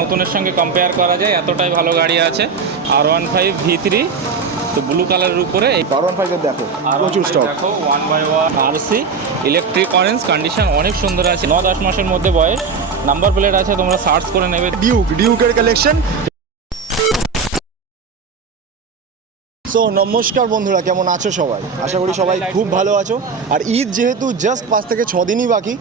নতুনের সঙ্গে কম্পেয়ার করা যায়, এতটাই ভালো গাড়ি আছে। R15 V3, তো ব্লু কালারের উপরে এই R15 দেখো প্রচুর স্টক। দেখো 1/1 RC ইলেকট্রিক অরেঞ্জ, কন্ডিশন অনেক সুন্দর আছে। 9-10 মাসের মধ্যে বয়স, নাম্বার প্লেট আছে, তোমরা সার্চ করে নেবে। ডিউকের কালেকশন। সো নমস্কার বন্ধুরা, কেমন আছো সবাই? আশা করি সবাই খুব ভালো আছো। আর ঈদ যেহেতু জাস্ট 5 থেকে 6 দিনই বাকি,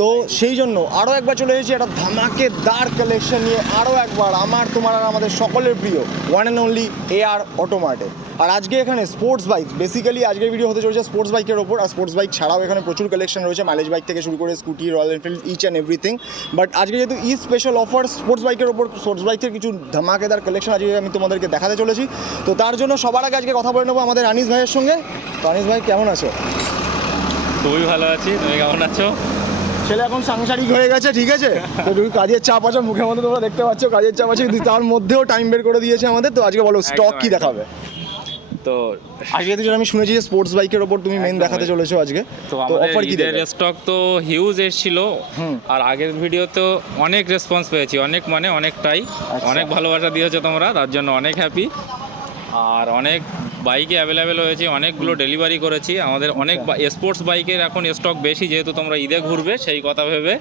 তো সেই জন্য আরও একবার চলে এসেছি একটা ধামাকেদার কালেকশন নিয়ে। আরও একবার আমার, তোমার আর আমাদের সকলের প্রিয় ওয়ান অ্যান্ড অনলি AR অটোমার্টে। আর আজকে এখানে স্পোর্টস বাইক, বেসিক্যালি আজকের ভিডিও হতে চলেছে স্পোর্টস বাইকের ওপর। আর স্পোর্টস বাইক ছাড়াও এখানে প্রচুর কালেকশন রয়েছে, মাইলেজ বাইক থেকে শুরু করে scooty, Royal Enfield, each and everything. But আজকে যেহেতু ঈদ স্পেশাল অফার স্পোর্টস বাইকের ওপর, স্পোর্টস বাইকের কিছু ধামাকেদার কালেকশন আজকে আমি তোমাদেরকে দেখাতে চলেছি। তো তার জন্য সবার আগে আজকে কথা বলে নেবো আমাদের আনিস ভাইয়ের সঙ্গে। তো আনিস ভাই, কেমন আছো? খুবই ভালো আছি, তুমি কেমন আছো? ছেলে এখন সাংসারিক হয়ে গেছে, ঠিক আছে, তো কাজের চাপ আছে মুখের মধ্যে, তোমরা দেখতে পাচ্ছ কাজের চাপ আছে, কিন্তু তার মধ্যেও টাইম বের করে দিয়েছে আমাদের। তো আজকে বলো স্টক কি দেখাবে? তো আজকে যেটা আমি শুনেছি যে স্পোর্টস বাইকের ওপর তুমি মেন দেখাতে চলেছো আজকে, তো তো অফার আমাদের কি ঈদের দেবে? স্টক তো হিউজ এসেছিল, আর আগের ভিডিওতে অনেক রেসপন্স পেয়েছি, অনেকটাই অনেক ভালোবাসা দিয়েছো তোমরা, তার জন্য অনেক হ্যাপি। আর অনেক বাইকে অ্যাভেলেবেল হয়েছে, অনেকগুলো ডেলিভারি করেছি। আমাদের অনেক স্পোর্টস বাইকের এখন স্টক বেশি, যেহেতু তোমরা ঈদে ঘুরবে সেই কথা ভেবে।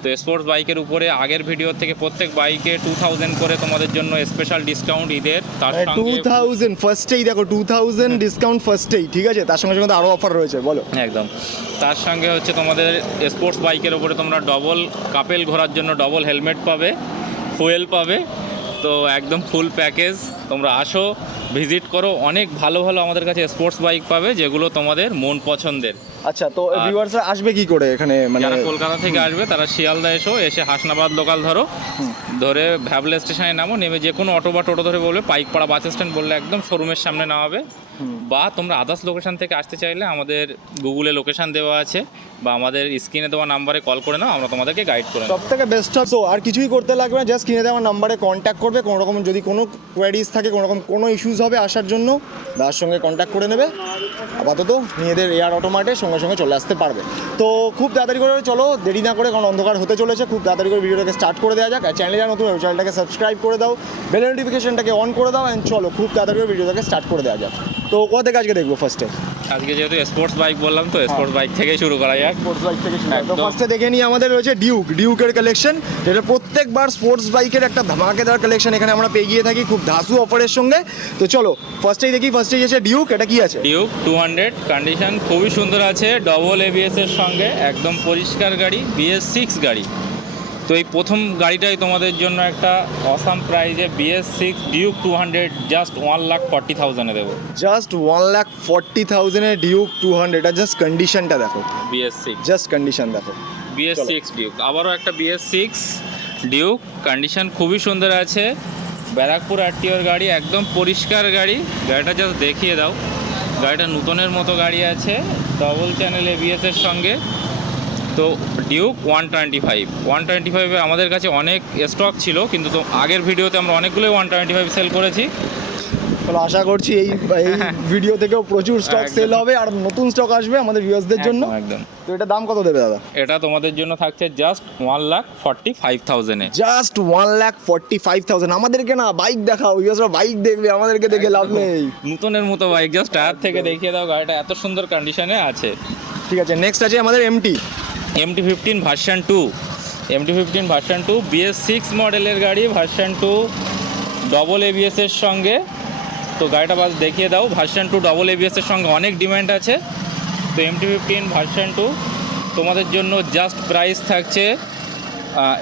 তো স্পোর্টস বাইকের উপরে আগের ভিডিও থেকে প্রত্যেক বাইকে 2000 করে তোমাদের জন্য স্পেশাল ডিসকাউন্ট ঈদের। তার সঙ্গে 2000 ফার্স্টেই, দেখো 2000 ডিসকাউন্ট ফার্স্টেই, ঠিক আছে, তার সঙ্গে সঙ্গে আরও অফার রয়েছে, বলো। একদম, তার সঙ্গে হচ্ছে তোমাদের স্পোর্টস বাইকের উপরে তোমরা ডবল কাপেল ঘোরার জন্য ডবল হেলমেট পাবে, ফুয়েল পাবে। তো একদম ফুল প্যাকেজ, তোমরা আসো, ভিজিট করো। অনেক ভালো ভালো আমাদের কাছে স্পোর্টস বাইক পাবে, যেগুলো তোমাদের মন পছন্দের। আচ্ছা, তো ভিউয়ার্সরা আসবে কি করে এখানে? মানে যারা কলকাতা থেকে আসবে তারা শিয়ালদা এসে হাসনাবাদ লোকাল ধরে ভ্যাবলা স্টেশনে নামো, নেমে যে কোনো অটো বা টোটো ধরে বলবে পাইকপাড়া বাস স্ট্যান্ড বললে একদম শোরুমের সামনে নামাবে। বা তোমরা আদার্স লোকেশন থেকে আসতে চাইলে আমাদের গুগলে লোকেশন দেওয়া আছে, বা আমাদের স্ক্রিনে দেওয়া নাম্বারে কল করে নাও, আমরা তোমাদেরকে গাইড করে সব থেকে বেস্ট হবে। আর কিছুই করতে লাগবে না, জাস্ট স্ক্রিনে দেওয়া নাম্বারে কন্ট্যাক্ট করবে। কোনো রকম যদি কোনো কোয়ারিজ থাকে, কোনো ইস্যুস হবে আসার জন্য, তার সঙ্গে কন্ট্যাক্ট করে নেবে। আপাতত নিজেদের AR অটোমার্টের সঙ্গে সঙ্গে চলে আসতে পারবে। তো খুব তাড়াতাড়ি করে চলো, দেরি না করে, কারণ অন্ধকার হতে চলেছে, খুব তাড়াতাড়ি করে ভিডিওটাকে স্টার্ট করে দেওয়া যাক। আর চ্যানেলে যা নতুন চ্যানেলটাকে সাবস্ক্রাইব করে দাও, বেল নোটিফিকেশনটাকে অন করে দাও, অ্যান্ড চলো খুব তাড়াতাড়ি করে ভিডিওটাকে স্টার্ট করে দেওয়া যাক। তো কোথা থেকে আজকে দেখবো ফার্স্টে? আজকে যেহেতু স্পোর্টস বাইক বললাম, তো স্পোর্টস বাইক থেকেই শুরু করা যাক। স্পোর্টস বাইক থেকে শুরু। তো ফার্স্টে দেখে নিই, আমাদের রয়েছে ডিউকের কালেকশন, যেটা প্রত্যেকবার স্পোর্টস বাইকের একটা ধামাকেদার কালেকশন এখানে আমরা পেয়ে গিয়ে থাকি খুব ধাসু অফারের সঙ্গে। তো চলো ফার্স্টেই দেখি, ফার্স্টেই এসে ডিউক। এটা কি আছে? ডিউক 200, কন্ডিশন খুবই সুন্দর আছে, ডবল ABS এর সঙ্গে, একদম পরিষ্কার গাড়ি, BS6 গাড়ি। তো এই প্রথম গাড়িটাই তোমাদের জন্য একটা অসাম প্রাইজে BS6 ডিউক 200 জাস্ট 1,40,000-এ দেবো। জাস্ট 1,40,000 এ ডিউক 200। এটা জাস্ট কন্ডিশনটা দেখো, BS6 জাস্ট কন্ডিশন দেখো। BS6 ডিউক, আবারও একটা BS6 ডিউক, কন্ডিশন খুবই সুন্দর আছে, ব্যারাকপুর RTOর গাড়ি, একদম পরিষ্কার গাড়ি। গাড়িটা জাস্ট দেখিয়ে দাও, গাড়িটা নতুনের মতো গাড়ি আছে, ডবল চ্যানেল ABS এর সঙ্গে। তো ডিউক 125-এ আমাদের কাছে অনেক স্টক ছিল, কিন্তু তো আগের ভিডিওতে আমরা অনেকগুলোই 125 সেল করেছি। তাহলে আশা করছি এই ভিডিও থেকেও প্রচুর স্টক সেল হবে, আর নতুন স্টক আসবে আমাদের ভিউয়ার্সদের জন্য। একদম। তো এটা দাম কত দেবে দাদা? এটা তোমাদের জন্য থাকছে জাস্ট 1,45,000-এ। জাস্ট 1,45,000। আমাদেরকে না বাইক দেখাও, ভিউয়ার্সরা বাইক দেখবে, আমাদেরকে দেখে লাভ নেই। নতুনের মতো বাইক, জাস্ট টায়ার থেকে দেখিয়ে দাও, গাড়িটা এত সুন্দর কন্ডিশনে আছে। ঠিক আছে, নেক্সট আছে আমাদের MT-15 ভার্সন 2, BS6 মডেলের গাড়ি, ভার্সন 2 ডবল ABS এর সঙ্গে। তো গাড়িটা বাস দেখিয়ে দাও, ভার্সন 2 ডবল ABS এর সঙ্গে অনেক ডিমান্ড আছে। তো MT-15 ভার্সন 2 তোমাদের জন্য জাস্ট প্রাইস থাকছে,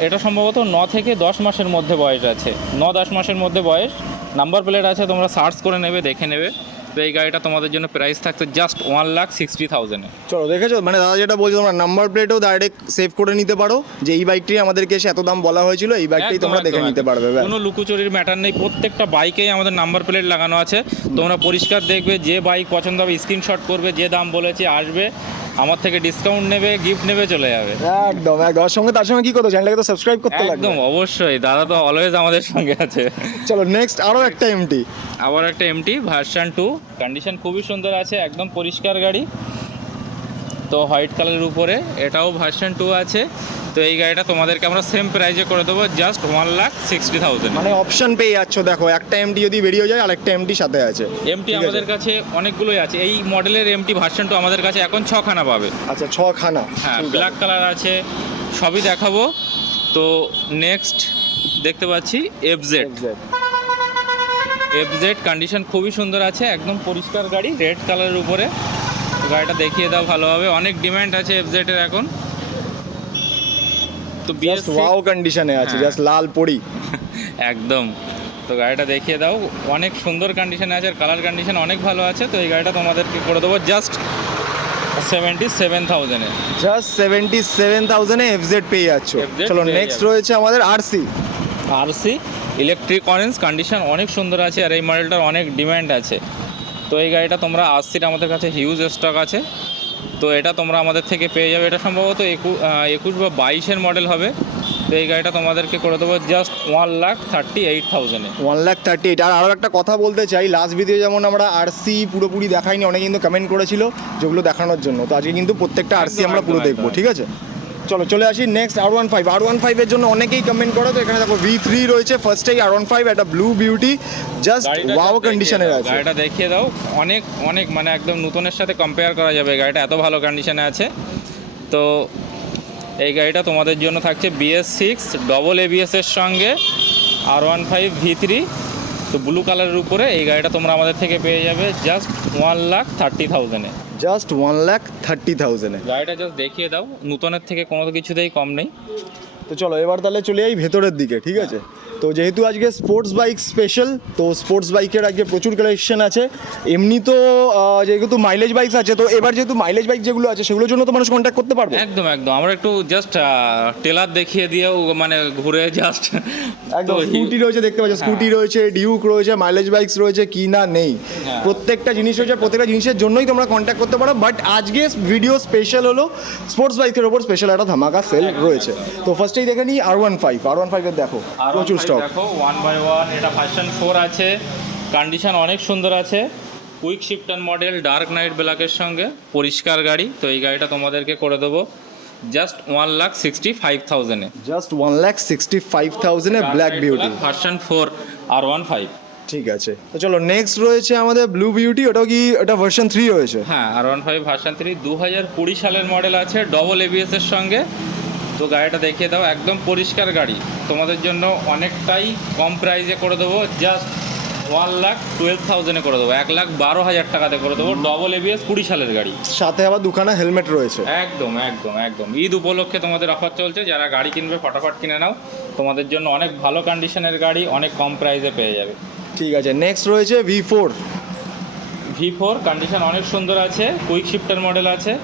এটা সম্ভবত 9 থেকে 10 মাসের মধ্যে বয়স আছে, 9-10 মাসের মধ্যে বয়স, নাম্বার প্লেট আছে, তোমরা সার্চ করে নেবে, দেখে নেবে। তো এই গাড়িটা তোমাদের জন্য প্রাইস থাকছে জাস্ট 1,60,000-এ। চলো দেখেছো, মানে দাদা যেটা বলছো, তোমরা নাম্বার প্লেটও ডাইরেক্ট সেভ করে নিতে পারো, যে এই বাইকটি আমাদেরকে এসে এত দাম বলা হয়েছিল, এই বাইকটাই তোমরা দেখে নিতে পারবে। কোনো লুকোচুরির ম্যাটার নেই, প্রত্যেকটা বাইকেই আমাদের নাম্বার প্লেট লাগানো আছে, তোমরা পরিষ্কার দেখবে, যে বাইক পছন্দ হবে স্ক্রিনশট করবে, যে দাম বলেছে আসবে, আমার থেকে ডিসকাউন্ট নেবে, গিফট নেবে, চলে যাবে। একদম একদম। তার সঙ্গে কি করতে, চ্যানেলটাকে তো সাবস্ক্রাইব করতে লাগবে। একদম অবশ্যই, দাদা তো অলওয়েজ আমাদের সঙ্গে আছে। চলো নেক্সট আরও একটা MT ভার্সন 2, কন্ডিশন খুবই সুন্দর আছে, একদম পরিষ্কার গাড়ি। তো হোয়াইট কালারের উপরে, এটাও ভার্সন 2 আছে, তো এই গাড়িটা তোমাদেরকে আমরা সেম প্রাইজে করে দেবো জাস্ট 1,60,000। মানে অপশন পেয়ে যাচ্ছ, দেখো একটা এমটি যদি বেরিয়ে যায় আরেকটা এমটি সাথে আছে। এমটি ঠিক আছে। আমাদের কাছে অনেকগুলোই আছে, এই মডেলের এমটি ভার্সন 2 আমাদের কাছে এখন 6খানা পাবে। আচ্ছা 6খানা, হ্যাঁ, ব্ল্যাক কালার আছে, সবই দেখাবো। তো নেক্সট দেখতে পাচ্ছি এফজেড। এফজেড কন্ডিশন খুবই সুন্দর আছে, একদম পরিষ্কার গাড়ি, রেড কালারের উপরে। তো গাড়িটা দেখিয়ে দাও ভালোভাবে, অনেক ডিমান্ড আছে এফজেডের এখন। তো জাস্ট ওয়াও কন্ডিশনে আছে, হ্যাঁ। জাস্ট লাল পরি। একদম। তো গাড়িটা দেখিয়ে দাও, অনেক সুন্দর কন্ডিশনে আছে, আর কালার কন্ডিশন অনেক ভালো আছে। তো এই গাড়িটা তোমাদেরকে করে দেবো জাস্ট 77,000-এ। জাস্ট 77,000-এ এফজেড পেয়ে যাচ্ছ। FZ চলো পেয়ে নেক্সট যাবে। রয়েছে আমাদের RC. RC electric orange, condition অনেক সুন্দর আছে, আর এই মডেলটার অনেক ডিমান্ড আছে। তো এই গাড়িটা তোমরা আরসির আমাদের কাছে হিউজ স্টক আছে। তো এটা তোমরা আমাদের থেকে পেয়ে যাবে, এটা সম্ভবত 21 বা 22-এর মডেল হবে। তো এই গাড়িটা তোমাদেরকে করে দেবো জাস্ট 1,38,000-এ। 1,38,000। আর আরও একটা কথা বলতে চাই, লাস্ট ভিডিও যেমন আমরা আরসি পুরোপুরি দেখাইনি, অনেকে কিন্তু কমেন্ট করেছিল যেগুলো দেখানোর জন্য। তো আজকে কিন্তু প্রত্যেকটা আরসি আমরা পুরো একদম, দেখবো, একদম। ঠিক আছে? চলো চলে আসি নেক্সট R15 এর জন্য অনেকেই কমেন্ট করো। তো এখানে দেখো V3 রয়েছে, ফার্স্টেই R15, একটা ব্লু বিউটি, জাস্ট গাড়িটা ওয়াও just কন্ডিশনের দেখিয়ে দাও, আছে। গাড়িটা দেখিয়ে দাও, অনেক অনেক মানে একদম নতুনের সাথে কম্পেয়ার করা যাবে, গাড়িটা এত ভালো কন্ডিশনে আছে। তো এই গাড়িটা তোমাদের জন্য থাকছে BS6 ডবল ABS এর সঙ্গে R15 V3। তো ব্লু কালারের উপরে এই গাড়িটা তোমরা আমাদের থেকে পেয়ে যাবে জাস্ট 1,30,000-এ। জাস্ট 1,30,000-এ। গাড়িটা জাস্ট দেখিয়ে দাও, নতুনের থেকে কোনো কিছুতেই কম নেই। তো চলো এবার তাহলে চলে যাই ভেতরের দিকে, ঠিক আছে? তো যেহেতু আজকে স্পোর্টস বাইক স্পেশাল, তো স্পোর্টস বাইকের আজকে প্রচুর কালেকশন আছে। এমনি তো যেহেতু মাইলেজ বাইকস আছে, তো এবার যেহেতু মাইলেজ বাইক যেগুলো আছে সেগুলোর জন্য তো মানুষ কন্ট্যাক্ট করতে পারবে। একদম একদম, আমরা একটু জাস্ট টেলার দেখিয়ে দিয়েও মানে ঘুরে জাস্ট একদম স্কুটি রয়েছে, দেখতে পাচ্ছ স্কুটি রয়েছে, ডিউক রয়েছে, মাইলেজ বাইকস রয়েছে, কি না নেই হ্যাঁ। প্রত্যেকটা জিনিস রয়েছে। প্রত্যেকটা জিনিসের জন্যই তোমরা কন্ট্যাক্ট করতে পারো। বাট আজকে ভিডিও স্পেশাল হলো স্পোর্টস বাইকের ওপর স্পেশাল একটা ধামাকা সেল রয়েছে। তো ফার্স্টেই দেখে নিই R15 এর দেখো প্রচুর স্টক। দেখো 1/1, এটা ভার্সন 4 আছে, কন্ডিশন অনেক সুন্দর আছে, quick shifter model, dark night ব্ল্যাকের সঙ্গে, পরিষ্কার গাড়ি। তো এই গাড়িটা তোমাদেরকে করে দেবো জাস্ট 1,65,000-এ। জাস্ট 1,65,000-এ ব্ল্যাক বিউটি ভার্সন 4 R15। ঠিক আছে। তো চলো নেক্সট রয়েছে আমাদের ব্লু বিউটি, ওটাও কি ওটা ভার্সন 3 রয়েছে? হ্যাঁ, R15 ভার্সন 3 2020 সালের মডেল আছে, ডবল ABS এর সঙ্গে। তো গাড়িটা দেখিয়ে দাও, একদম পরিষ্কার গাড়ি, তোমাদের জন্য অনেকটাই কম প্রাইসে করে দেবো জাস্ট 1,12,000-এ করে দেবো, 1,12,000 টাকাতে করে দেবো, ডবল ABS 20 সালের গাড়ি। সাথে আবার দুখানা হেলমেট রয়েছে। একদম একদম একদম, ঈদ উপলক্ষে তোমাদের অফার চলছে, যারা গাড়ি কিনবে ফটাফট কিনে নাও, তোমাদের জন্য অনেক ভালো কন্ডিশনের গাড়ি অনেক কম প্রাইসে পেয়ে যাবে। ঠিক আছে, নেক্সট রয়েছে V4। V4 কন্ডিশন অনেক সুন্দর আছে, কুইক শিফটার মডেল আছে।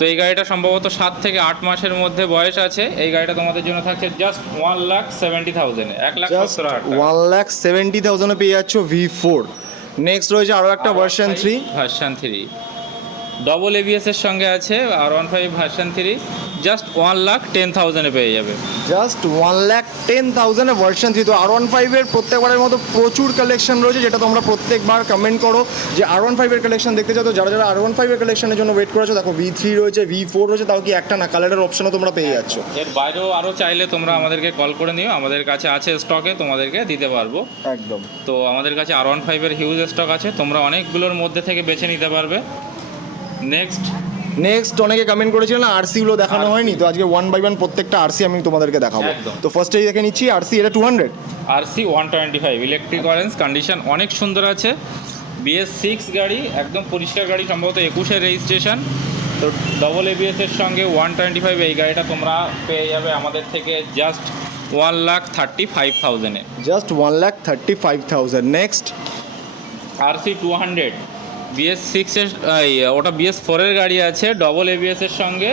তো এই গাড়িটা সম্ভবত 7 থেকে 8 মাসের মধ্যে বয়স আছে। এই গাড়িটা তোমাদের জন্য থাকছে জাস্ট 1,70,000-এ, 1,70,000 টাকা। 1,70,000-এ পেয়ে যাচ্ছ V4। নেক্সট রয়েছে আরও একটা ভার্সন 3। ভার্সন 3 ডবল ABS এর সঙ্গে আছে, R15 ভার্সন 3 জাস্ট 1,10,000-এ পেয়ে যাবে। জাস্ট 1,10,000-এ ভার্সন 3। তো R15 এর প্রত্যেকবারের মতো প্রচুর কালেকশন রয়েছে, যেটা তোমরা প্রত্যেকবার কমেন্ট করো যে R15 এর কালেকশন দেখতে চাও। তো যারা যারা R15 এর কালেকশনের জন্য ওয়েট করেছো, দেখো V3 রয়েছে, V4 রয়েছে, তাও কি একটা না, কালারের অপশনও তোমরা পেয়ে যাচ্ছ। এর বাইরেও আরও চাইলে তোমরা আমাদেরকে কল করে নিও, আমাদের কাছে আছে স্টকে, তোমাদেরকে দিতে পারবো। একদম। তো আমাদের কাছে R15 এর হিউজ স্টক আছে, তোমরা অনেকগুলোর মধ্যে থেকে বেছে নিতে পারবে। নেক্সট অনেকে কমেন্ট করেছিল না আরসিগুলো দেখানো হয়নি, তো আজকে 1/1 প্রত্যেকটা আরসি আমি তোমাদেরকে দেখাবো। একদম। তো ফার্স্টেই দেখে নিচ্ছি আরসি, এটা 200। RC 125 ইলেকট্রিক অরেঞ্জ, কন্ডিশন অনেক সুন্দর আছে, BS6 গাড়ি, একদম পরিষ্কার গাড়ি, সম্ভবত 21-এর রেজিস্ট্রেশন। তো ডবল ABS এর সঙ্গে 125 এই গাড়িটা তোমরা পেয়ে যাবে আমাদের থেকে জাস্ট 1,35,000-এ। জাস্ট 1,35,000। নেক্সট RC 200 BS6 এর ওটা BS4 এর গাড়ি আছে, ডবল ABS এর সঙ্গে।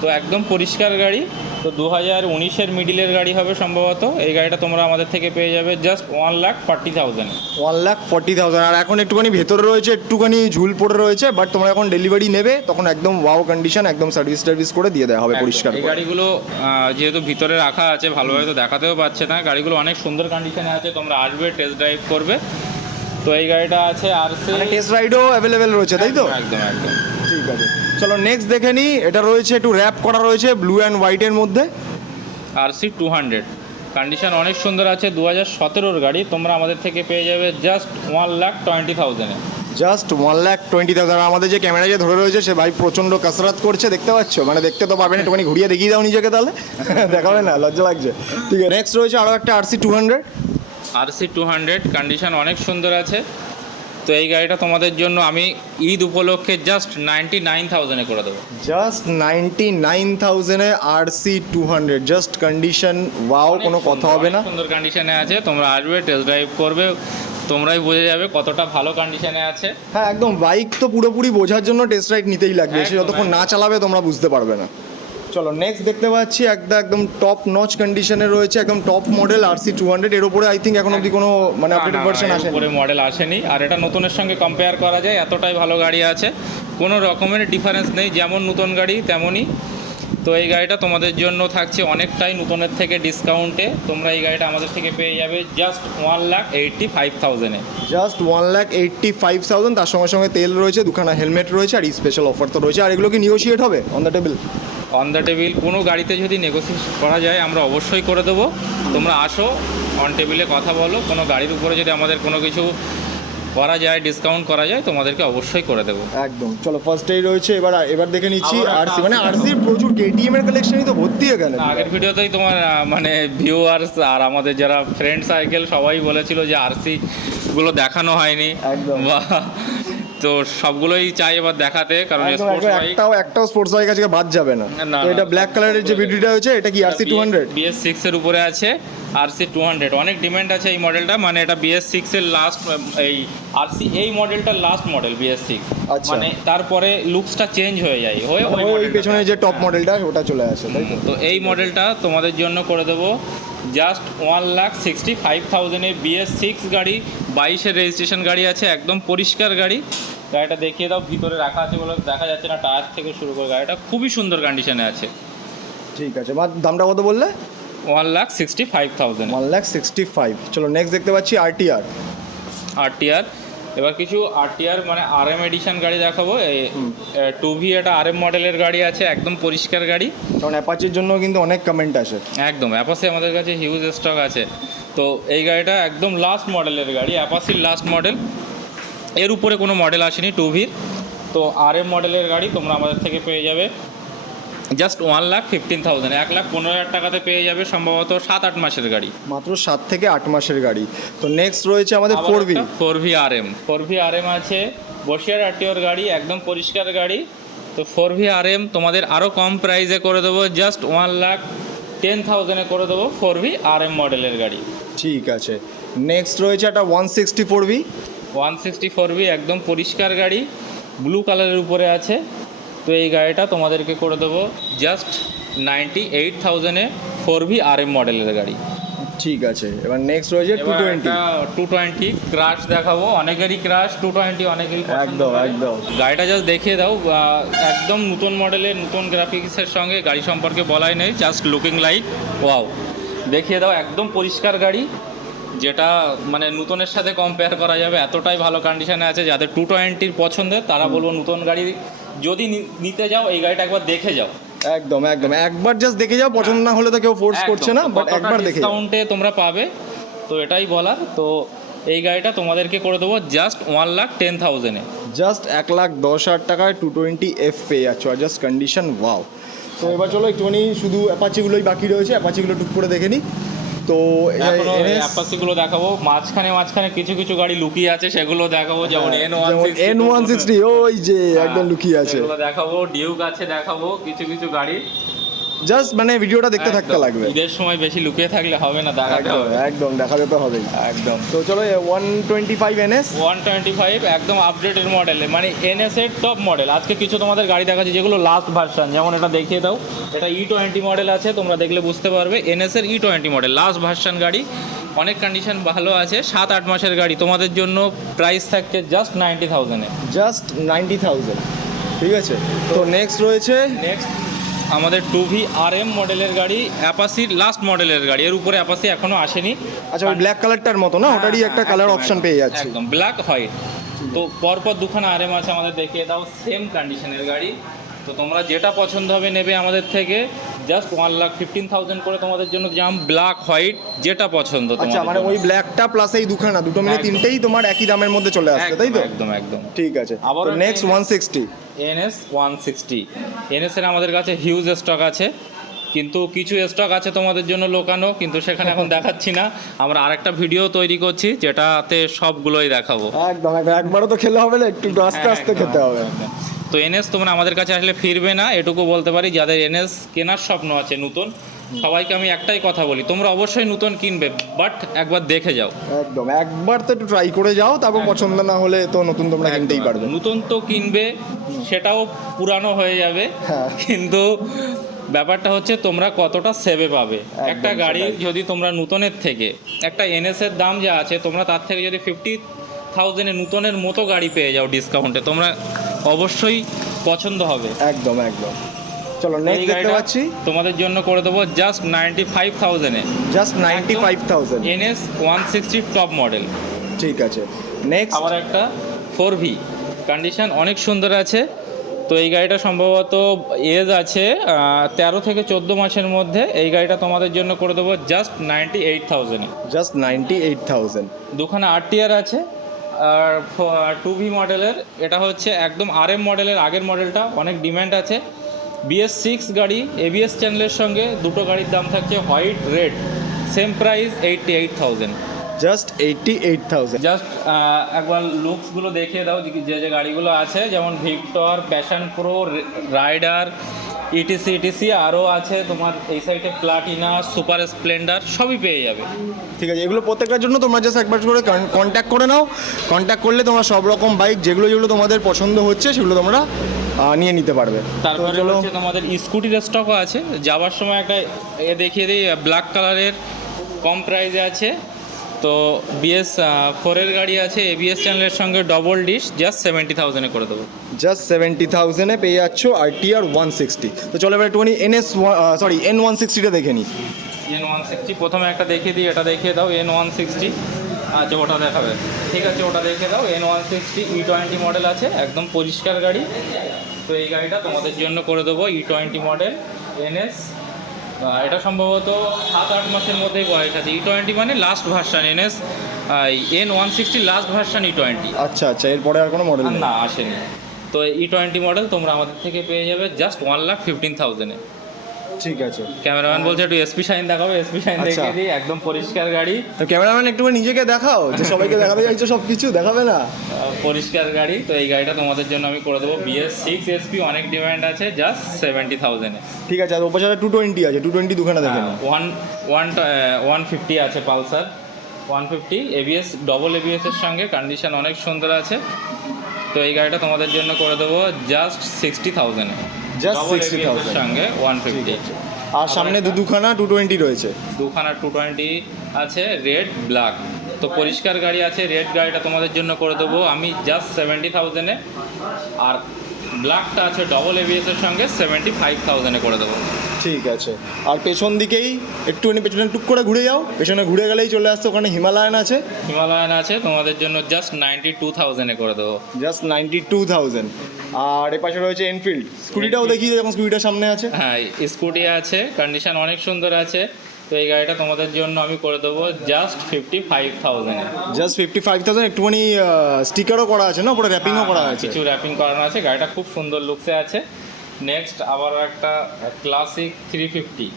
তো একদম পরিষ্কার গাড়ি, তো 2019-এর মিডিলের গাড়ি হবে সম্ভবত। এই গাড়িটা তোমরা আমাদের থেকে পেয়ে যাবে জাস্ট 1,40,000-এ। 1,40,000। আর এখন একটুখানি ভেতরে রয়েছে, একটুখানি ঝুল পড়ে রয়েছে, বাট তোমরা এখন ডেলিভারি নেবে তখন একদম ওয়াও কন্ডিশন, একদম সার্ভিস টার্ভিস করে দিয়ে দেওয়া হবে পরিষ্কার এই করে। গাড়িগুলো যেহেতু ভিতরে রাখা আছে, ভালোভাবে তো দেখাতেও পাচ্ছে না, গাড়িগুলো অনেক সুন্দর কন্ডিশনে আছে, তোমরা আসবে টেস্ট ড্রাইভ করবে। তো এই গাড়িটা আছে RC, টেস্ট রাইডও অ্যাভেলেবেল রয়েছে, তাই তো? একদম একদম। ঠিক আছে। চলো নেক্সট দেখে নিই, এটা রয়েছে একটু র্যাপ করা রয়েছে ব্লু অ্যান্ড হোয়াইটের মধ্যে। RC 200 কন্ডিশন অনেক সুন্দর আছে, 2017-র গাড়ি। তোমরা আমাদের থেকে পেয়ে যাবে জাস্ট 1,20,000-এ। জাস্ট 1,20,000। আমাদের যে ক্যামেরা যে ধরে রয়েছে সে ভাই প্রচণ্ড কাসরাত করছে, দেখতে পাচ্ছ? মানে দেখতে তো পারবে না, একটুখানি ঘুরিয়ে দেখিয়ে দাও নিজেকে তাহলে। দেখাবে না, লজ্জা লাগছে। ঠিক আছে, নেক্সট রয়েছে আরও একটা RC 200। RC 200 কন্ডিশন অনেক সুন্দর আছে। তো এই গাড়িটা তোমাদের জন্য আমি ঈদ উপলক্ষে জাস্ট 99,000-এ করে দেবো। জাস্ট 99,000-এ RC 200, জাস্ট কন্ডিশন ওয়াও, কোনো কথা হবে না। সুন্দর কন্ডিশনে আছে, তোমরা আসবে টেস্ট ড্রাইভ করবে, তোমরাই বুঝে যাবে কতটা ভালো কন্ডিশনে আছে। হ্যাঁ একদম, বাইক তো পুরোপুরি বোঝার জন্য টেস্ট রাইড নিতেই লাগবে, সে যতক্ষণ না চালাবে তোমরা বুঝতে পারবে না। চলো নেক্সট দেখতে পাচ্ছি একদম টপ নচ কন্ডিশনে রয়েছে, একদম টপ মডেল RC 200। এর উপরে আই থিঙ্ক এখন অবধি কোনো মানে আপডেটেড ভার্সন আসেনি, উপরে মডেল আসেনি। আর এটা নতুনের সঙ্গে কম্পেয়ার করা যায়, এতটাই ভালো গাড়ি আছে, কোনো রকমের ডিফারেন্স নেই, যেমন নতুন গাড়ি তেমনই। তো এই গাড়িটা তোমাদের জন্য থাকছে অনেকটাই নতুনের থেকে ডিসকাউন্টে। তোমরা এই গাড়িটা আমাদের থেকে পেয়ে যাবে জাস্ট 1,85,000-এ। জাস্ট 1,85,000। তার সঙ্গে সঙ্গে তেল রয়েছে, দুখানা হেলমেট রয়েছে, আর স্পেশাল অফার তো রয়েছে। আর এগুলো কি নিগোশিয়েট হবে on the table? On the table কোনো গাড়িতে যদি নেগোসিয়েট করা যায় আমরা অবশ্যই করে দেবো। তোমরা আসো, অন টেবিলে কথা বলো, কোনো গাড়ির উপরে যদি আমাদের কোনো কিছু করা যায়, ডিসকাউন্ট করা যায়, তোমাদেরকে অবশ্যই করে দেবো। একদম। চলো ফার্স্টেই রয়েছে, এবার দেখে নিচ্ছি RC। মানে RC-র প্রচুর KTM এর কালেকশনই তো ভর্তি এখানে। আগের ভিডিওতেই তোমার মানে ভিউয়ার্স আর আমাদের যারা ফ্রেন্ড সার্কেল সবাই বলেছিল যে RC গুলো দেখানো হয়নি, একদম। তো সবগুলোই চাই এবার দেখাতে, কারণ স্পোর্টস বাইক একটাও স্পোর্টস বাইক আজকে বাদ যাবে না। না, তো এটা ব্ল্যাক কালারের যে ভিডিওটা হয়েছে, এটা কি RC 200? BS6 এর উপরে আছে RC 200। অনেক ডিমান্ড আছে এই মডেলটা, মানে এটা BS6 এর লাস্ট, এই RC এই মডেলটার লাস্ট মডেল BS6। আচ্ছা। মানে তারপরে লুকসটা চেঞ্জ হয়ে যায়, ওই পেছনে যে টপ মডেলটা ওটা চলে আসে, তাই তো? তো এই মডেলটা তোমাদের জন্য করে দেবো জাস্ট 1,65,000-এ। BS6 গাড়ি, 22-এর রেজিস্ট্রেশন গাড়ি আছে, একদম পরিষ্কার গাড়ি। গাড়িটা দেখিয়ে দাও, ভিতরে রাখা আছে বলে দেখা যাচ্ছে না, টায়ার থেকে শুরু করে গাড়িটা খুবই সুন্দর কন্ডিশনে আছে। ঠিক আছে, দামটা কত বললে? 1,65,000। 1,65,000। চলো নেক্সট দেখতে পাচ্ছি RTR। এবার কিছু RTR মানে RM এডিশন গাড়ি দেখাবো। 2V এটা RM মডেলের গাড়ি আছে, একদম পরিষ্কার গাড়ি। কারণ অ্যাপাচির জন্য কিন্তু অনেক কমেন্ট আসে। একদম, অ্যাপাসি আমাদের কাছে হিউজ স্টক আছে। তো এই গাড়িটা একদম লাস্ট মডেলের গাড়ি, অ্যাপাসির লাস্ট মডেল, এর উপরে কোনো মডেল আসেনি 2Vর। তো RM মডেলের গাড়ি তোমরা আমাদের থেকে পেয়ে যাবে জাস্ট 1,15,000, 1,15,000 টাকাতে পেয়ে যাবে, সম্ভবত 7-8 মাসের গাড়ি, মাত্র 7 থেকে 8 মাসের গাড়ি। তো নেক্সট রয়েছে আমাদের 4V RM আছে, বসিয়ার RTOর গাড়ি, একদম পরিষ্কার গাড়ি। তো 4V RM তোমাদের আরও কম প্রাইসে করে দেবো, জাস্ট 1,10,000-এ করে দেবো 4V RM মডেলের গাড়ি। ঠিক আছে, নেক্সট রয়েছে একটা 164V। 164V একদম পরিষ্কার গাড়ি, ব্লু কালারের উপরে আছে। তো এই গাড়িটা তোমাদেরকে করে দেবো জাস্ট 98,000-এ 4V RM মডেলের গাড়ি। ঠিক আছে, এবার নেক্সট রয়েছে 220 ক্রাশ দেখাবো। অনেকেরই ক্রাশ 220, অনেকেরই একদম। গাড়িটা জাস্ট দেখিয়ে দাও, একদম নতুন মডেলের, নতুন গ্রাফিক্সের সঙ্গে গাড়ি সম্পর্কে বলাই নেই, জাস্ট লুকিং লাইক ওয়াও। দেখিয়ে দাও, একদম পরিষ্কার গাড়ি, যেটা মানে নতুনের সাথে কম্পেয়ার করা যাবে, এতটাই ভালো কন্ডিশনে আছে। যাদের 220 পছন্দের তারা বলবো নতুন গাড়ি যদি নিতে যাও এই গাড়িটা একবার দেখে যাও। একদম, একবার জাস্ট দেখে যাও, পছন্দ না হলে তো কেউ ফোর্স করছে না, বাট একবার দেখে ডিসকাউন্টে তোমরা পাবে, তো এটাই বলার। তো এই গাড়িটা তোমাদেরকে করে দেবো জাস্ট 1,10,000-এ। জাস্ট 1,10,000 টাকায় 220F পেয়ে যাচ্ছ, আর জাস্ট কন্ডিশন ওয়াও। তো এবার চলো একটুখানি শুধু অ্যাপাচিগুলোই বাকি রয়েছে, অ্যাপাচিগুলো টুক করে দেখে নিই। তো অ্যাপাচিগুলো দেখাবো, মাঝখানে কিছু কিছু গাড়ি লুকিয়ে আছে, সেগুলো দেখাবো, যেমন N160 ওই যে একদম লুকিয়ে আছে, সেগুলো দেখাবো। ডিউক আছে দেখাবো, কিছু গাড়ি জাস্ট মানে ভিডিওটা দেখতে থাকতে লাগবে। ঈদের সময় বেশি লুকিয়ে থাকলে হবে না, দেখাতে হবে, একদম দেখাতে তো হবেই একদম। তো চলো 125 NS 125 একদম আপডেটেড মডেল, মানে NS এর টপ মডেল। আজকে কিছু তোমাদের গাড়ি দেখাচ্ছি যেগুলো লাস্ট ভার্সন, যেমন এটা দেখিয়ে দাও, এটা E20 মডেল আছে, তোমরা দেখলে বুঝতে পারবে। NS এর E20 মডেল লাস্ট ভার্সন গাড়ি, অনেক কন্ডিশন ভালো আছে, 7-8 মাসের গাড়ি। তোমাদের জন্য প্রাইস থাকছে জাস্ট 90,000-এ, জাস্ট 90,000। ঠিক আছে, তো নেক্সট রয়েছে আমাদের 2V RM মডেলের গাড়ি, অ্যাপাসির লাস্ট মডেলের গাড়ি, এর উপরে অ্যাপাসি এখনো আসেনি। আচ্ছা, ওই ব্ল্যাক কালারটার মতো না, ওটারই একটা কালার অপশন পেয়ে যাচ্ছে, একদম ব্ল্যাক হোয়াইট। তো পরপর দুখানা RM আছে, আমাদের দেখিয়ে দাও, সেম কন্ডিশনের গাড়ি। তো তোমরা যেটা পছন্দ হবে নেবে আমাদের থেকে, জাস্ট 1,15,000 করে তোমাদের জন্য জাম, ব্ল্যাক হোয়াইট যেটা পছন্দ আচ্ছা, তোমাদের মানে জন্য। ওই ব্ল্যাকটা প্লাস এই দুখানা দুটো মিলে একদম। তিনটেই তোমার একই দামের মধ্যে চলে আসছে, তাই তো? একদম একদম। ঠিক আছে, আবারও নেক্সট একটা 160। NS 160, NS এর আমাদের কাছে হিউজ স্টক আছে, কিন্তু কিছু স্টক আছে তোমাদের জন্য লোকানো, কিন্তু সেখানে এখন দেখাচ্ছি না। আমরা আরেকটা ভিডিও তৈরি করছি যেটাতে সবগুলোই দেখাবো। একদম একদম, একবারও তো খেলে হবে না, একটু আস্তে আস্তে একদম, খেতে হবে। একদম। তো NS তোমরা আমাদের কাছে আসলে ফিরবে না, এটুকু বলতে পারি। যাদের NS কেনার স্বপ্ন আছে নতুন, সবাইকে আমি একটাই কথা বলি, তোমরা অবশ্যই নতুন কিনবে, বাট একবার দেখে যাও। একদম, একবার তো একটু ট্রাই করে যাও, তারপর পছন্দ না হলে তো নতুন তোমরা কিনতেই পারবে। নতুন তো কিনবে, সেটাও পুরানো হয়ে যাবে, হ্যাঁ। কিন্তু ব্যাপারটা হচ্ছে তোমরা কতটা সেভে পাবে। একটা গাড়ি সেটাই। যদি তোমরা নতুনের থেকে, একটা NS এর দাম যা আছে, তোমরা তার থেকে যদি 50,000-এ নতুনের মতো গাড়ি পেয়ে যাও ডিসকাউন্টে, তোমরা অবশ্যই পছন্দ হবে। একদম একদম। চলো এই নেক্সট দেখতে গাড়িটা পাচ্ছি তোমাদের জন্য করে দেবো জাস্ট 95,000-এ, জাস্ট 95,000। NS 160 top model. ঠিক আছে, নেক্সট। আবার একটা 4V, কন্ডিশন অনেক সুন্দর আছে। তো এই গাড়িটা সম্ভবত এজ আছে 13 থেকে 14 মাসের মধ্যে। এই গাড়িটা তোমাদের জন্য করে দেবো জাস্ট 98,000-এ। জাস্ট 98,000। দুখানা RTR আছে, আর 2V মডেলের, এটা হচ্ছে একদম RM মডেলের আগের মডেলটা, অনেক ডিম্যান্ড আছে। BS6 গাড়ি, ABS চ্যানেলের সঙ্গে, দুটো গাড়ির দাম থাকছে white red, same price 88,000। Just 88,000। Just একবার লুকসগুলো দেখিয়ে দাও, যে যে গাড়িগুলো আছে, যেমন Victor, Passion Pro, Rider, ETC আরও আছে তোমার এই সাইডে প্লাটিনা, সুপার স্প্লেন্ডার, সবই পেয়ে যাবে। ঠিক আছে, এগুলো প্রত্যেকটার জন্য তোমরা জাস্ট একবার করে কন্ট্যাক্ট করে নাও। কন্ট্যাক্ট করলে তোমরা সব রকম বাইক যেগুলো যেগুলো তোমাদের পছন্দ হচ্ছে সেগুলো তোমরা নিয়ে নিতে পারবে। তারপরে চলো। হচ্ছে তোমাদের স্কুটির স্টকও আছে। যাওয়ার সময় একটা দেখিয়ে দিই, ব্ল্যাক কালারের কম প্রাইসে আছে। তো BS4 এর গাড়ি আছে, ABS চ্যানেলের সঙ্গে ডবল ডিশ, জাস্ট 70,000-এ করে দেবো। জাস্ট 70,000-এ পেয়ে যাচ্ছ RTR 160। তো চলো এবার একটুখানি N160টা দেখে নিই। N160 প্রথমে একটা দেখিয়ে দিই, এটা দেখিয়ে দাও N160। আচ্ছা, ওটা দেখাবে, ঠিক আছে, ওটা দেখিয়ে দাও। N160 E20 মডেল আছে, একদম পরিষ্কার গাড়ি। তো এই গাড়িটা তোমাদের জন্য করে দেবো E20 মডেল NS। এটা সম্ভবত 7-8 মাসের মধ্যেই বয়স আছে। E20 মানে last version, NS N160 last version E20। আচ্ছা আচ্ছা, এরপরে আর কোনো মডেল নেই? না, আসেনি। তো E20 মডেল তোমরা আমাদের থেকে পেয়ে যাবে জাস্ট 1,15,000-এ। ঠিক আছে। ক্যামেরাম্যান বলছে একটু SP শাইন দেখাবে, SP শাইন আচ্ছা। দেখিয়ে দিই, একদম পরিষ্কার গাড়ি। তো ক্যামেরাম্যান একটু নিজেকে দেখাও, যে সবাইকে দেখাতে চাইছো সব কিছু দেখাবে না? পরিষ্কার গাড়ি। তো এই গাড়িটা তোমাদের জন্য আমি করে দেবো BS6 SP, অনেক ডিমান্ড আছে, জাস্ট 70,000-এ। ঠিক আছে, আর ওপাশে 220 আছে, 220 দুখানা দেখে নিই। 150 আছে পালসার 150, ABS ডবল ABS এর সঙ্গে, কন্ডিশন অনেক সুন্দর আছে। তো এই গাড়িটা তোমাদের জন্য করে দেবো জাস্ট 60,000-এ, জাস্ট ডবল ABS 60,000 এর সঙ্গে 150। আর সামনে দুখানা 220 রয়েছে। দুখানা 220 আছে, রেড ব্ল্যাক। তো পরিষ্কার গাড়ি আছে, রেড গাড়িটা তোমাদের জন্য করে দেবো আমি জাস্ট 70,000-এ। আর ব্ল্যাকটা আছে ডবল ABS এর সঙ্গে, 75,000-এ করে দেবো। ঠিক আছে, আর পেছন দিকেই একটুখানি পেছনে টুক করে ঘুরে যাও, পেছনে ঘুরে গেলেই চলে আসছে, ওখানে হিমালয়ান আছে। হিমালয়ান আছে, তোমাদের জন্য জাস্ট 92,000-এ করে দেবো। জাস্ট 92,000। আর এ পাশে রয়েছে এনফিল্ড, স্কুটিটাও দেখি যখন স্কুটিটার সামনে আছে। হ্যাঁ, স্কুটি আছে, কন্ডিশন অনেক সুন্দর আছে। তো এই গাড়িটা তোমাদের জন্য আমি করে দেবো জাস্ট 55,000-এ। জাস্ট 55,000। একটুখানি স্টিকারও করা আছে না, উপরে র্যাপিংও করা আছে। কিছু র্যাপিং করানো আছে, গাড়িটা খুব সুন্দর লুকসে আছে। নেক্সট আবার একটা ক্লাসিক 350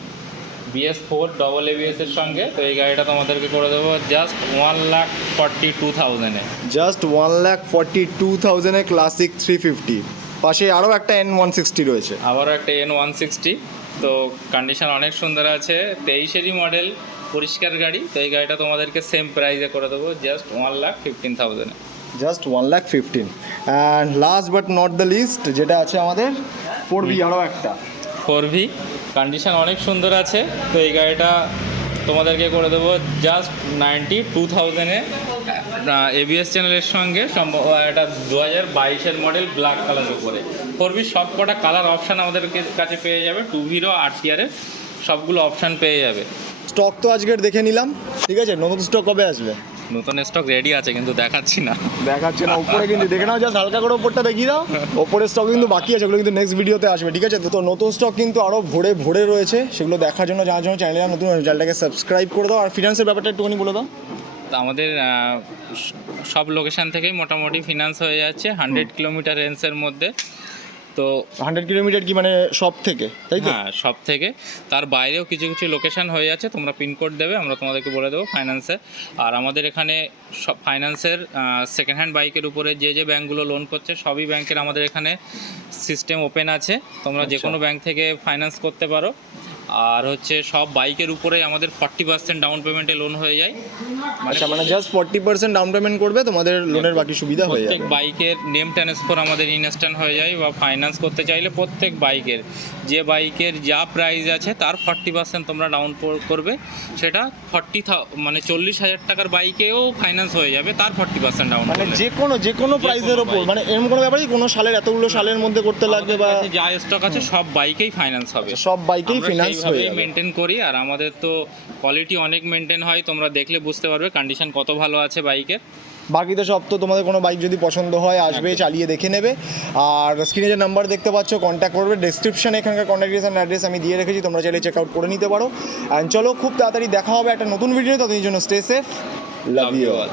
BS4 ডবল ABS এর সঙ্গে। তো এই গাড়িটা তোমাদেরকে করে দেবো জাস্ট 1,42,000-এ। জাস্ট 1,42,000-এ ক্লাসিক 350। পাশে আরও একটা N160 রয়েছে। আবারও একটা N160। তো কন্ডিশন অনেক সুন্দর আছে, 23-এরই মডেল, পরিষ্কার গাড়ি। তো এই গাড়িটা তোমাদেরকে সেম প্রাইসে করে দেবো জাস্ট 1,15,000-এ। Just 1,15,000। And last but not the least, যেটা আছে আমাদের 4V, আরও একটা 4V, কন্ডিশন অনেক সুন্দর আছে। তো এই গাড়িটা তোমাদেরকে করে দেবো জাস্ট 92,000-এ, ABS চ্যানেলের সঙ্গে। এটা 2022-এর মডেল, ব্ল্যাক কালারের উপরে। 4V সব কটা কালার অপশান আমাদের কাছে পেয়ে যাবে, 2V RTR-এর সবগুলো অপশান পেয়ে যাবে। স্টক তো আজকের দেখে নিলাম, ঠিক আছে, নতুন স্টক কবে আসবে? নতুন স্টক রেডি আছে কিন্তু দেখাচ্ছি না। দেখাচ্ছে না উপরে, কিন্তু দেখে নাও জাস্ট হালকা করে উপরটা দেখিয়ে দাও। ওপরের স্টক কিন্তু বাকি আছে, ওগুলো কিন্তু নেক্সট ভিডিওতে আসবে, ঠিক আছে? তো নতুন স্টক কিন্তু আরও ভরে ভরে রয়েছে, সেগুলো দেখার জন্য যাওয়ার জন্য চ্যানেলটা নতুন চ্যানেলটাকে সাবস্ক্রাইব করে দাও। আর ফিনান্সের ব্যাপারটা একটুখানি বলে দাও। তো আমাদের সব লোকেশান থেকেই মোটামুটি ফিনান্স হয়ে যাচ্ছে 100 কিলোমিটার রেঞ্জের মধ্যে। তো 100 কিলোমিটার কি মানে সব থেকে, তাই তো? হ্যাঁ, সব থেকে। তার বাইরেও কিছু কিছু লোকেশান হয়ে যাচ্ছে, তোমরা পিনকোড দেবে, আমরা তোমাদেরকে বলে দেবো ফাইন্যান্সে। আর আমাদের এখানে সব ফাইন্যান্সের সেকেন্ড হ্যান্ড বাইকের উপরে যে যে ব্যাঙ্কগুলো লোন করছে সবই ব্যাংকের আমাদের এখানে সিস্টেম ওপেন আছে, তোমরা যে কোনো ব্যাংক থেকে ফাইন্যান্স করতে পারো। আর হচ্ছে সব বাইকের উপরেই আমাদের 40% ডাউন পেমেন্টে লোন হয়ে যায়। আচ্ছা, মানে জাস্ট 40% ডাউন পেমেন্ট করবে, তোমাদের লোনের বাকি সুবিধা হয়ে প্রত্যেক যাবে। বাইকের নেম ট্রান্সফার আমাদের ইনস্ট্যান্ট হয়ে যায়, বা ফাইন্যান্স করতে চাইলে প্রত্যেক বাইকের যে বাইকের যা প্রাইস আছে তার 40% তোমরা ডাউন করবে, সেটা 40,000 টাকার বাইকেও ফাইন্যান্স হয়ে যাবে, তার 40% ডাউন। মানে যে কোনো প্রাইসের ওপর, মানে এরকম কোনো ব্যাপারই কোনো সালের এতগুলো সালের মধ্যে করতে লাগবে বা যা স্টক আছে সব বাইকেই ফাইন্যান্স হবে, সব বাইকেই ফিনান্স হয়ে যাবে। মেনটেন করি। আর আমাদের তো কোয়ালিটি অনেক মেনটেন হয়, তোমরা দেখলে বুঝতে পারবে কন্ডিশন কত ভালো আছে বাইকের। বাকি তো সব তো তোমাদের কোনো বাইক যদি পছন্দ হয় আসবে, চালিয়ে দেখে নেবে। আর স্ক্রিনে যে নাম্বার দেখতে পাচ্ছ কন্ট্যাক্ট করবে, ডেসক্রিপশনে এখানকার কন্ট্যাক্ট ডিটেলস অ্যাড্রেস আমি দিয়ে রেখেছি, তোমরা চাইলে চেক আউট করে নিতে পারো। অ্যান্ড চলো, খুব তাড়াতাড়ি দেখা হবে একটা নতুন ভিডিও, ততদিনের জন্য stay safe, love you all.